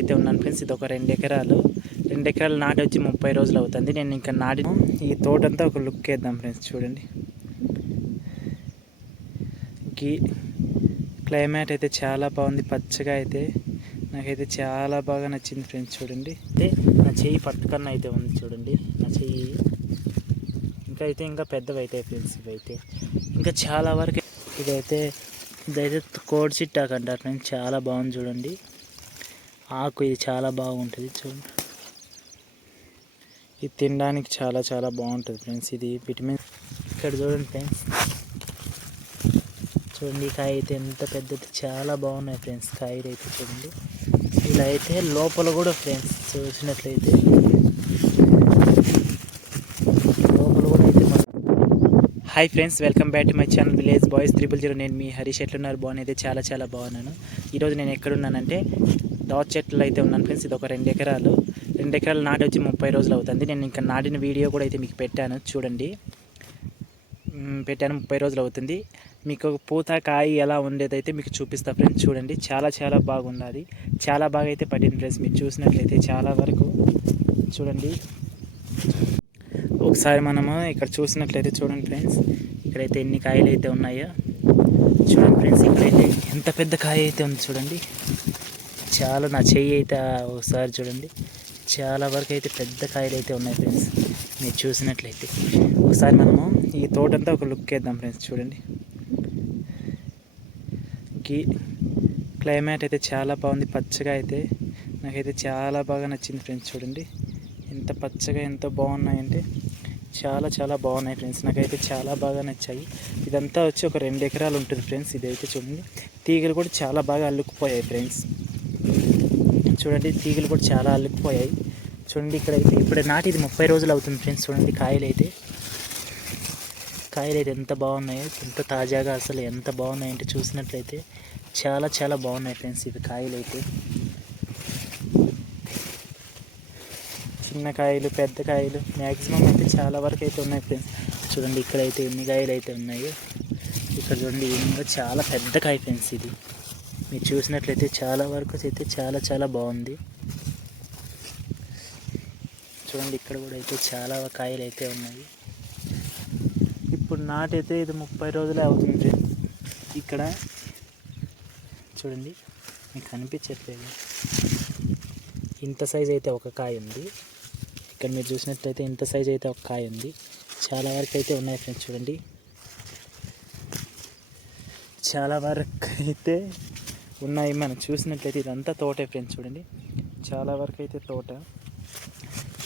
అయితే ఉన్నాను ఫ్రెండ్స్. ఇది ఒక 2 ఎకరాలు. 2 ఎకరాలు నాటి వచ్చి 30 రోజులు అవుతుంది. నేను ఇంకా నాటిన ఈ తోటంతా ఒక లుక్ వేద్దాం ఫ్రెండ్స్. చూడండి, ఈ క్లైమేట్ అయితే చాలా బాగుంది. పచ్చగా అయితే నాకైతే చాలా బాగా నచ్చింది ఫ్రెండ్స్. చూడండి, అయితే నా చెయ్యి పట్టుకన్నా అయితే ఉంది. చూడండి, నా చెయ్యి ఇంకా పెద్దవి అవుతాయి ఫ్రెండ్స్. ఇవైతే ఇంకా చాలా వరకు ఇదైతే కోడి చిట్టాకు అంటారు ఫ్రెండ్స్. చాలా బాగుంది చూడండి. ఆకు ఇది చాలా బాగుంటుంది. చూడండి, ఇది తినడానికి చాలా బాగుంటుంది ఫ్రెండ్స్. ఇది విటమిన్. ఇక్కడ చూడండి ఫ్రెండ్స్, చూడండి కాయ అయితే ఎంత పెద్దది, చాలా బాగున్నాయి ఫ్రెండ్స్. కాయలు అయితే చూడండి, ఇలా అయితే లోపల కూడా ఫ్రెండ్స్ చూసినట్లయితే లోపల కూడా అయితే hi friends, welcome back to my channel village boys 000. నేను మీ హరీష్. ఎట్లున్నారు? బాగున్నాయి. చాలా బాగున్నాను. ఈరోజు నేను ఎక్కడున్నానంటే దావత్ చెట్లు అయితే ఉన్నాను ఫ్రెండ్స్. ఇది ఒక 2 ఎకరాలు నాటి వచ్చి 30 రోజులు అవుతుంది. నేను ఇంకా నాటిన వీడియో కూడా అయితే మీకు పెట్టాను. చూడండి, 30 రోజులు అవుతుంది. మీకు పూత కాయ ఎలా ఉండేదైతే మీకు చూపిస్తా ఫ్రెండ్స్. చూడండి, చాలా బాగున్నది. చాలా బాగా అయితే పడింది ఫ్రెండ్స్. మీరు చూసినట్లయితే చాలా వరకు చూడండి. ఒకసారి మనము ఇక్కడ చూసినట్లయితే చూడండి ఫ్రెండ్స్, ఇక్కడైతే ఎన్ని కాయలు అయితే ఉన్నాయో చూడండి ఫ్రెండ్స్. ఇక్కడైతే ఎంత పెద్ద కాయ అయితే ఉంది చూడండి. చాలా నా చెయ్యి అయితే ఒకసారి చూడండి, చాలా వరకు అయితే పెద్ద కాయలు అయితే ఉన్నాయి ఫ్రెండ్స్. మీరు చూసినట్లయితే ఒకసారి మనము ఈ తోటంతా ఒక లుక్ వేద్దాం ఫ్రెండ్స్. చూడండి, ఈ క్లైమేట్ అయితే చాలా బాగుంది. పచ్చగా అయితే నాకైతే చాలా బాగా నచ్చింది ఫ్రెండ్స్. చూడండి, ఎంత పచ్చగా ఎంత బాగున్నాయంటే చాలా బాగున్నాయి ఫ్రెండ్స్. నాకైతే చాలా బాగా నచ్చాయి. ఇదంతా వచ్చి ఒక 2 ఎకరాలు ఉంటుంది ఫ్రెండ్స్. ఇదైతే చూడండి, తీగలు కూడా చాలా బాగా అల్లుకుపోయాయి ఫ్రెండ్స్. చూడండి, తీగలు కూడా చాలా అల్లుకుపోయాయి. చూడండి, ఇక్కడైతే ఇప్పుడు నాటి ఇది 30 రోజులు అవుతుంది ఫ్రెండ్స్. చూడండి, కాయలు అయితే ఎంత బాగున్నాయో, ఎంత తాజాగా అసలు ఎంత బాగున్నాయంటే చూసినట్లయితే చాలా బాగున్నాయి ఫ్రెండ్స్. ఇవి కాయలు అయితే చిన్న కాయలు, పెద్ద కాయలు మ్యాక్సిమం అయితే చాలా వరకు అయితే ఉన్నాయి ఫ్రెండ్స్. చూడండి, ఇక్కడైతే ఎన్ని కాయలు అయితే ఉన్నాయో ఇక్కడ చూడండి. ఇంకా చాలా పెద్ద కాయ ఫ్రెండ్స్. ఇది మీరు చూసినట్లయితే చాలా వరకు అయితే చాలా బాగుంది. చూడండి, ఇక్కడ కూడా అయితే చాలా కాయలు అయితే ఉన్నాయి. ఇప్పుడు నాటైతే ఇది 30 రోజులే అవుతుంది. ఇక్కడ చూడండి, మీకు కనిపించట్లేదు, ఇంత సైజ్ అయితే ఒక కాయ ఉంది. ఇక్కడ మీరు చూసినట్లయితే ఇంత సైజ్ అయితే ఒక కాయ ఉంది. చాలా వరకు అయితే ఉన్నాయి ఫ్రెండ్స్. చూడండి, చాలా వరకు అయితే ఉన్నాయి. మనం చూసినట్లయితే ఇదంతా తోటే ఫ్రెండ్స్. చూడండి, చాలా వరకు అయితే తోట.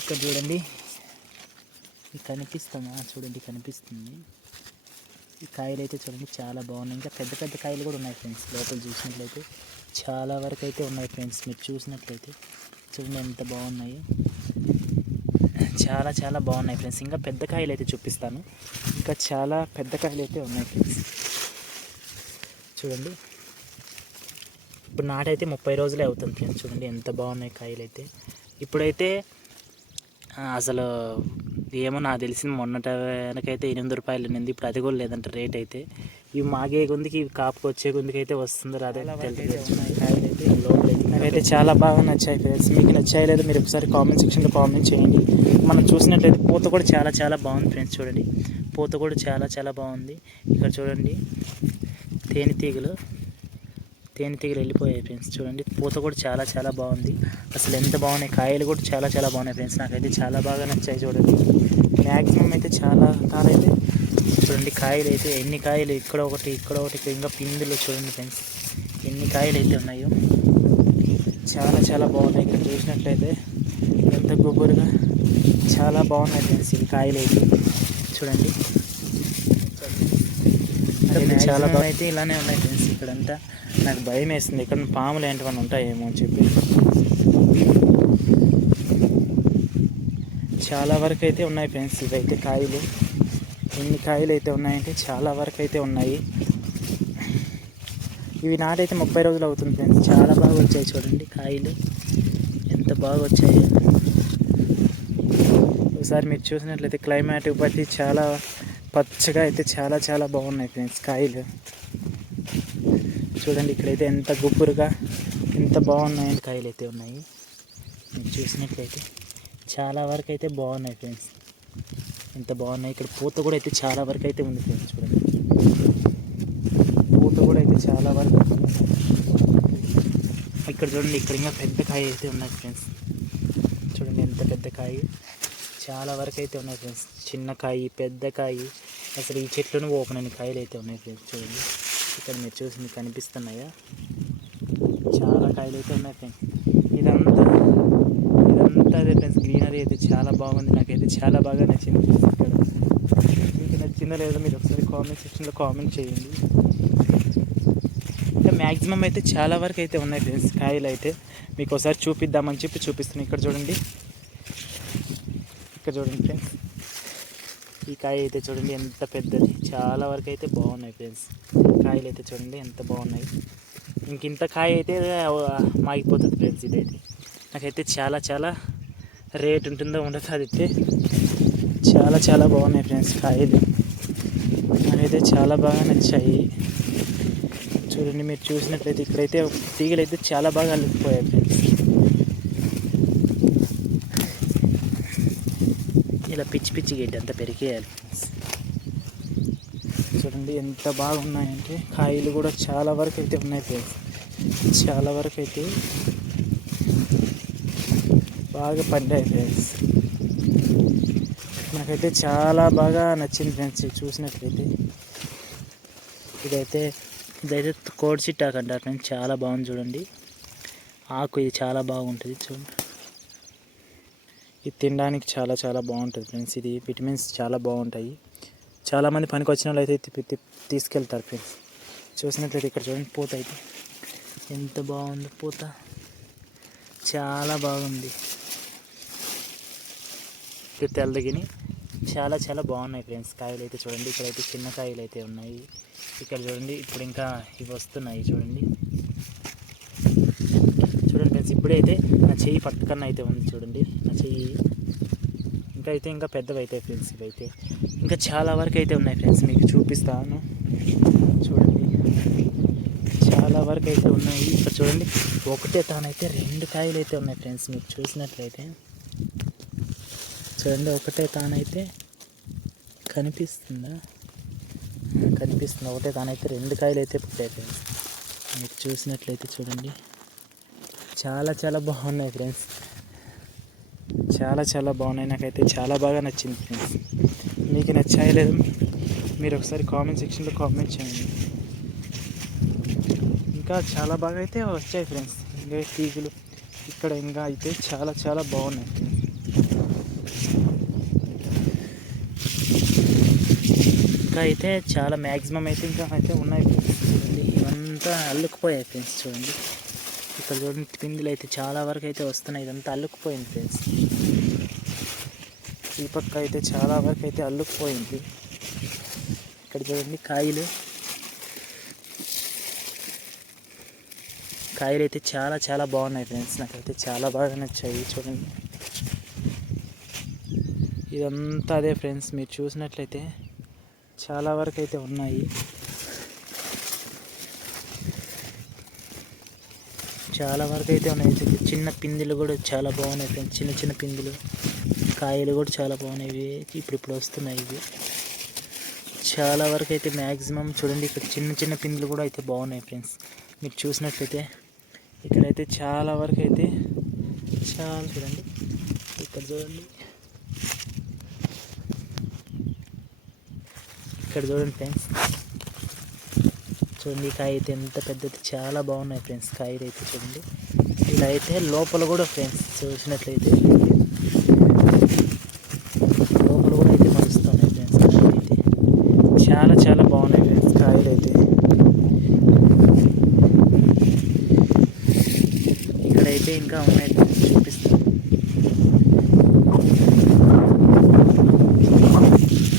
ఇక్కడ చూడండి, కనిపిస్తుందా? చూడండి, కనిపిస్తుంది. ఈ కాయలు అయితే చూడండి చాలా బాగున్నాయి. ఇంకా పెద్ద కాయలు కూడా ఉన్నాయి ఫ్రెండ్స్. లోపల చూసినట్లయితే చాలా వరకు అయితే ఉన్నాయి ఫ్రెండ్స్. మీరు చూసినట్లయితే చూడండి ఎంత బాగున్నాయి. చాలా బాగున్నాయి ఫ్రెండ్స్. ఇంకా పెద్ద కాయలు అయితే చూపిస్తాను. ఇంకా చాలా పెద్ద కాయలు అయితే ఉన్నాయి ఫ్రెండ్స్. చూడండి, ఇప్పుడు నాటైతే 30 రోజులే అవుతుంది ఫ్రెండ్స్. చూడండి ఎంత బాగున్నాయి కాయలు అయితే. ఇప్పుడైతే అసలు ఏమో నాకు తెలిసింది మొన్నటికైతే 8 రూపాయలు ఉన్నింది. ఇప్పుడు అది కూడా లేదంట రేట్ అయితే. ఇవి మాగే గుందికి ఇవి కాపుకి వచ్చే గుందికి అయితే వస్తుంది. అదే తెలుస్తున్నాయి కాయలు అయితే. లోపలైతే నాకైతే చాలా బాగా నచ్చాయి ఫ్రెండ్స్. మీకు నచ్చాయి లేదా మీరు ఒకసారి కామెంట్ సెక్షన్లో కామెంట్ చేయండి. మనం చూసినట్లయితే పూత కూడా చాలా బాగుంది ఫ్రెండ్స్. చూడండి, పూత కూడా చాలా బాగుంది. ఇక్కడ చూడండి, తేనెటీగలు వెళ్ళిపోయాయి ఫ్రెండ్స్. చూడండి, పూత కూడా చాలా బాగుంది. అసలు ఎంత బాగున్నాయి. కాయలు కూడా చాలా బాగున్నాయి ఫ్రెండ్స్. నాకైతే చాలా బాగా నచ్చాయి. చూడండి, మ్యాక్సిమం అయితే చాలా కాయలు చూడండి. కాయలు అయితే ఎన్ని కాయలు, ఇక్కడ ఒకటి ఇంకా పిందులు చూడండి ఫ్రెండ్స్, ఎన్ని కాయలు అయితే ఉన్నాయో చాలా బాగున్నాయి. ఇక్కడ చూసినట్లయితే ఎంత గుబురుగా చాలా బాగున్నాయి ఫ్రెండ్స్. ఈ కాయలు అయితే చూడండి, చాలా బాగా అయితే ఇలానే ఉన్నాయి ఫ్రెండ్స్. ఇక్కడంతా నాకు భయం వేస్తుంది, ఇక్కడ పాములు ఏంటివన్నీ ఉంటాయేమో అని చెప్పి. చాలా వరకు అయితే ఉన్నాయి ఫ్రెండ్స్. ఇవైతే కాయలు ఎన్ని కాయలు అయితే ఉన్నాయంటే చాలా వరకు అయితే ఉన్నాయి. ఇవి నాటైతే 30 రోజులు అవుతుంది ఫ్రెండ్స్. చాలా బాగా వచ్చాయి. చూడండి, కాయలు ఎంత బాగా వచ్చాయి. ఒకసారి మీరు చూసినట్లయితే క్లైమేట్ బట్టి చాలా పచ్చగా అయితే చాలా బాగున్నాయి ఫ్రెండ్స్ కాయలు. చూడండి, ఇక్కడైతే ఎంత గుబురుగా ఇంత బాగున్నాయని కాయలు అయితే ఉన్నాయి. మీరు చూసినట్లయితే చాలా వరకు అయితే బాగున్నాయి ఫ్రెండ్స్. ఇంత బాగున్నాయి. ఇక్కడ పూత కూడా అయితే చాలా వరకు అయితే ఉంది ఫ్రెండ్స్. చూడండి, పూత కూడా అయితే చాలా వరకు. ఇక్కడ చూడండి, ఇక్కడ ఇంకా పెద్ద కాయ అయితే ఉన్నాయి ఫ్రెండ్స్. చూడండి ఎంత పెద్ద కాయ, చాలా వరకు అయితే ఉన్నాయి ఫ్రెండ్స్. చిన్న కాయ, పెద్ద కాయ, అసలు ఈ చెట్లను ఓపెన్ అయిన కాయలు అయితే ఉన్నాయి ఫ్రెండ్స్. చూడండి ఇక్కడ మీరు చూసి మీకు కనిపిస్తున్నాయా, చాలా కాయలు అయితే ఉన్నాయి ఫ్రెండ్స్. ఇదంతా అదే ఫ్రెండ్స్, గ్రీనరీ అయితే చాలా బాగుంది. నాకైతే చాలా బాగా నచ్చింది ఫ్రెండ్స్. ఇక్కడ మీకు నచ్చిందో లేదో మీరు ఒకసారి కామెంట్ సెక్షన్లో కామెంట్ చేయండి. ఇంకా మ్యాక్సిమం అయితే చాలా వరకు అయితే ఉన్నాయి ఫ్రెండ్స్. కాయలు అయితే మీకు ఒకసారి చూపిద్దామని చెప్పి చూపిస్తున్నాను. ఇక్కడ చూడండి ఫ్రెండ్స్, ఈ కాయ అయితే చూడండి ఎంత పెద్దది, చాలా వరకు అయితే బాగున్నాయి ఫ్రెండ్స్. కాయలు అయితే చూడండి ఎంత బాగున్నాయి. ఇంత కాయ అయితే మాగిపోతుంది ఫ్రెండ్స్. ఇదైతే నాకైతే చాలా రేట్ ఉంటుందో ఉండదు, అదైతే చాలా బాగున్నాయి ఫ్రెండ్స్. కాయలు నాకైతే చాలా బాగా నచ్చాయి. చూడండి మీరు చూసినట్లయితే ఇక్కడైతే తీగలు అయితే చాలా బాగా అల్లుకుపోయాయి ఫ్రెండ్స్. ఇలా పిచ్చి గడ్డి అంతా పెరిగేయాలి ఫ్రెండ్స్. చూడండి ఎంత బాగున్నాయంటే కాయలు కూడా చాలా వరకు అయితే ఉన్నాయి ఫ్రెండ్స్. చాలా వరకు అయితే బాగా పడ్డాయి ఫ్రెండ్స్. నాకైతే చాలా బాగా నచ్చింది ఫ్రెండ్స్. చూసినట్లయితే ఇదైతే కోడి చిట్టాకు అంటారు ఫ్రెండ్స్. చాలా బాగుంది చూడండి, ఆకు ఇది చాలా బాగుంటుంది. చూడండి, ఇది తినడానికి చాలా బాగుంటుంది ఫ్రెండ్స్. ఇది విటమిన్స్ చాలా బాగుంటాయి. చాలామంది పనికి వచ్చిన వాళ్ళు అయితే తీసుకెళ్తారు ఫ్రెండ్స్. చూసినట్లయితే ఇక్కడ చూడండి, పూత అయితే ఎంత బాగుంది. పూత చాలా బాగుంది. ఇది తెల్లగిని చాలా బాగున్నాయి ఫ్రెండ్స్. కాయలు అయితే చూడండి, ఇక్కడైతే చిన్న కాయలు అయితే ఉన్నాయి. ఇక్కడ చూడండి, ఇప్పుడు ఇంకా ఇవి వస్తున్నాయి. చూడండి ఫ్రెండ్స్, ఇప్పుడైతే నా చెయ్యి పట్టుకన్నా అయితే ఉంది. చూడండి నా చెయ్యి ఇంకా పెద్దవి అవుతాయి ఫ్రెండ్స్. ఇవైతే ఇంకా చాలా వరకు అయితే ఉన్నాయి ఫ్రెండ్స్, మీకు చూపిస్తాను. చూడండి చాలా వరకు అయితే ఉన్నాయి. ఇక్కడ చూడండి, ఒకటే తానైతే 2 కాయలు అయితే ఉన్నాయి ఫ్రెండ్స్. మీకు చూసినట్లయితే చూడండి, ఒకటే తానైతే కనిపిస్తుంది. ఒకటే తానైతే 2 కాయలు అయితే పుట్టాయి ఫ్రెండ్స్. మీకు చూసినట్లయితే చూడండి, చాలా బాగున్నాయి ఫ్రెండ్స్. చాలా బాగున్నాయి. నాకైతే చాలా బాగా నచ్చింది ఫ్రెండ్స్. మీకు నచ్చాయో లేదు మీరు ఒకసారి కామెంట్ సెక్షన్లో కామెంట్ చేయండి. ఇంకా చాలా బాగా అయితే వచ్చాయి ఫ్రెండ్స్. ఇంకా తీగులు ఇక్కడ ఇంకా అయితే చాలా బాగున్నాయి ఫ్రెండ్స్. ఇంకా అయితే చాలా మ్యాక్సిమం అయితే ఇంకా అయితే ఉన్నాయి ఫ్రెండ్స్. చూడండి ఇవంతా అల్లుకుపోయాయి ఫ్రెండ్స్. చూడండి ఇక్కడ చూడండి, పిందులు అయితే చాలా వరకు అయితే వస్తున్నాయి. ఇదంతా అల్లుకుపోయింది ఫ్రెండ్స్. ఈ పక్క అయితే చాలా వరకు అయితే అల్లుకుపోయింది. ఇక్కడ చూడండి, కాయలు అయితే చాలా బాగున్నాయి ఫ్రెండ్స్. నాకైతే చాలా బాగా నచ్చాయి. చూడండి ఇదంతా అదే ఫ్రెండ్స్. మీరు చూసినట్లయితే చాలా వరకు అయితే ఉన్నాయి. చాలా వరకు అయితే ఉన్నాయి. చిన్న పిందెలు కూడా చాలా బాగున్నాయి ఫ్రెండ్స్. చిన్న పిందెలు, కాయలు కూడా చాలా బాగున్నాయి. ఇప్పుడు వస్తున్నాయి ఇవి. చాలా వరకు అయితే మ్యాక్సిమం చూడండి, ఇక్కడ చిన్న పిందెలు కూడా అయితే బాగున్నాయి ఫ్రెండ్స్. మీరు చూసినట్లయితే ఇక్కడైతే చాలా వరకు అయితే చూడండి, ఇక్కడ చూడండి, ఇక్కడ చూడండి ఫ్రెండ్స్. చూడండి కాయ అయితే ఎంత పెద్దది, చాలా బాగున్నాయి ఫ్రెండ్స్. కాయలు అయితే చూడండి, ఇలా అయితే లోపల కూడా ఫ్రెండ్స్ చూసినట్లయితే లోపల కూడా అయితే మరుస్తున్నాయి ఫ్రెండ్స్. కాయలు అయితే చాలా బాగున్నాయి ఫ్రెండ్స్. కాయలు అయితే ఇక్కడైతే ఇంకా ఉన్నాయి ఫ్రెండ్స్, చూపిస్తాను.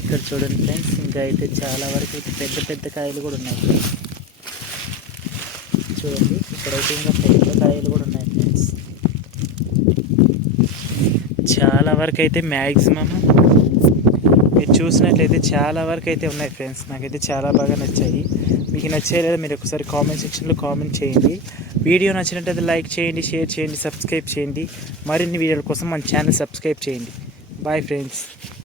ఇక్కడ చూడండి ఫ్రెండ్స్, ఇంకా అయితే చాలా వరకు అయితే పెద్ద కాయలు కూడా ఉన్నాయి ఫ్రెండ్స్. చూడండి ఇక్కడైతే ఇంకా పెద్ద కాయలు కూడా ఉన్నాయి ఫ్రెండ్స్. చాలా వరకు అయితే మ్యాక్సిమం మీరు చూసినట్లయితే చాలా వరకు అయితే ఉన్నాయి ఫ్రెండ్స్. నాకైతే చాలా బాగా నచ్చాయి. మీకు నచ్చాయి లేదా మీరు ఒకసారి కామెంట్ సెక్షన్లో కామెంట్ చేయండి. వీడియో నచ్చినట్లయితే లైక్ చేయండి, షేర్ చేయండి, సబ్స్క్రైబ్ చేయండి. మరిన్ని వీడియోల కోసం మన ఛానల్ సబ్స్క్రైబ్ చేయండి. Bye friends.